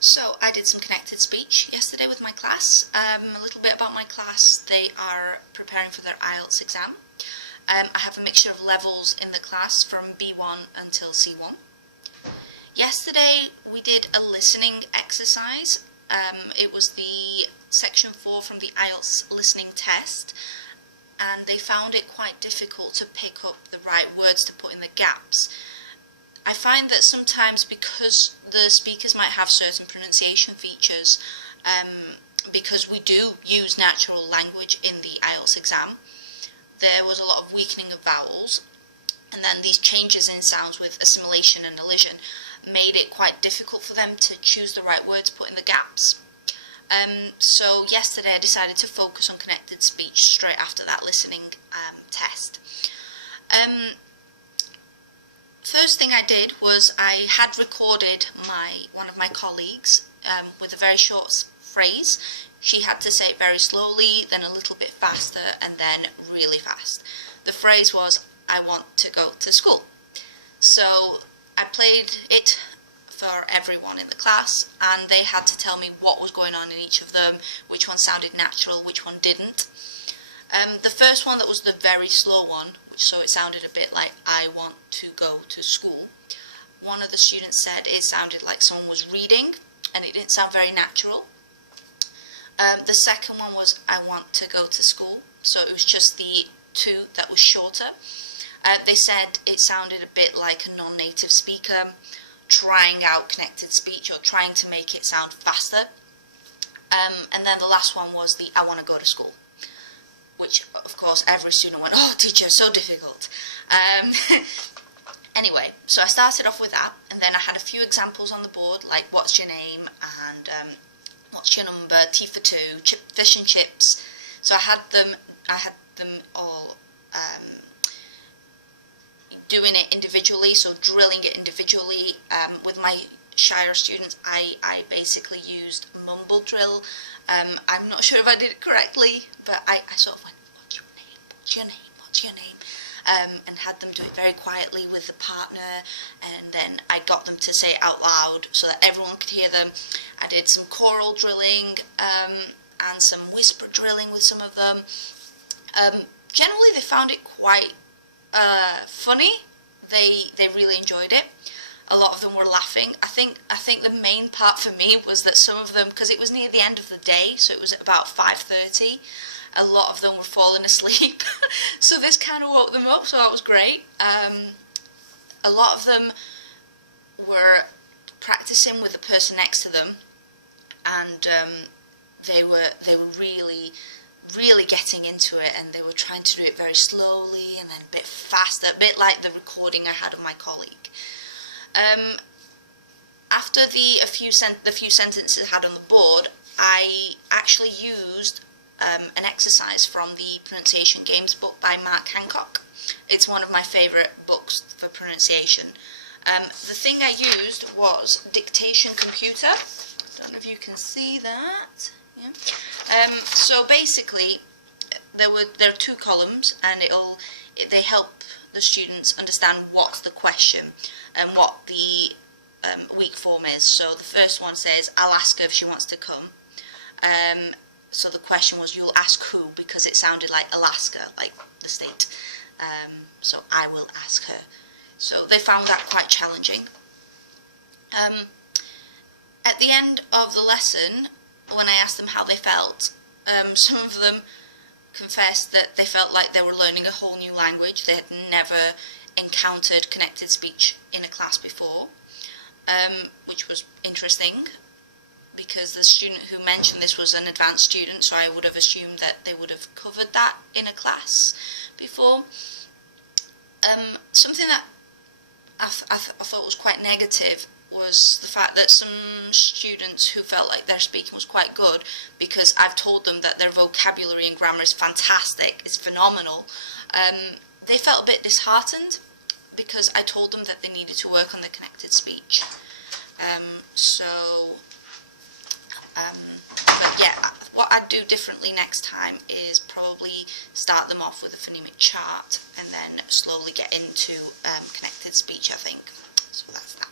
So I did some connected speech yesterday with my class. A little bit about my class. They are preparing for their IELTS exam. I have a mixture of levels in the class from B1 until C1. Yesterday we did a listening exercise. It was the section 4 from the IELTS listening test, and they found it quite difficult to pick up the right words to put in the gaps. I find that sometimes, because the speakers might have certain pronunciation features, because we do use natural language in the IELTS exam, there was a lot of weakening of vowels, and then these changes in sounds with assimilation and elision made it quite difficult for them to choose the right word to put in the gaps. So yesterday I decided to focus on connected speech straight after that listening test. First thing I did was I had recorded one of my colleagues with a very short phrase. She had to say it very slowly, then a little bit faster, and then really fast. The phrase was, "I want to go to school." So I played it for everyone in the class, and they had to tell me what was going on in each of them, which one sounded natural, which one didn't. The first one, that was the very slow one, so it sounded a bit like "I want to go to school." One of the students said it sounded like someone was reading, and it didn't sound very natural. The second one was "I want to go to school," so it was just the two that was shorter. They said it sounded a bit like a non-native speaker trying out connected speech, or trying to make it sound faster. And then the last one was the "I want to go to school," which of course every student went, "Oh teacher, so difficult." Anyway, so I started off with that, and then I had a few examples on the board, like "What's your name?" and "What's your number?" T for two, fish and chips. So I had them all doing it individually, so drilling it individually. With my shyer students, I basically used mumble drill. I'm not sure if I did it correctly, but I sort of went, "What's your name? What's your name? What's your name?" And had them do it very quietly with the partner, and then I got them to say it out loud so that everyone could hear them. I did some choral drilling and some whisper drilling with some of them. Generally they found it quite funny. They really enjoyed it. A lot of them were laughing. I think the main part for me was that some of them, because it was near the end of the day, so it was at about 5:30, a lot of them were falling asleep. So this kind of woke them up, so that was great. A lot of them were practicing with the person next to them, and they were really getting into it, and they were trying to do it very slowly and then a bit faster, a bit like the recording I had of my colleague. After the few sentences I had on the board, I actually used an exercise from the Pronunciation Games book by Mark Hancock. It's one of my favourite books for pronunciation. The thing I used was Dictation Computer. I don't know if you can see that. Yeah. So basically, there are two columns, and they help the students understand what's the question and what the weak form is. So the first one says, "I'll ask her if she wants to come." So the question was, "You'll ask who?" because it sounded like Alaska, like the state. So "I will ask her." So they found that quite challenging. At the end of the lesson, when I asked them how they felt, some of them confessed that they felt like they were learning a whole new language. They had never encountered connected speech in a class before, which was interesting, because the student who mentioned this was an advanced student, so I would have assumed that they would have covered that in a class before. Something that I thought was quite negative was the fact that some students who felt like their speaking was quite good, because I've told them that their vocabulary and grammar is fantastic, it's phenomenal, they felt a bit disheartened because I told them that they needed to work on the connected speech. But yeah, what I'd do differently next time is probably start them off with a phonemic chart and then slowly get into connected speech, I think. So that's that.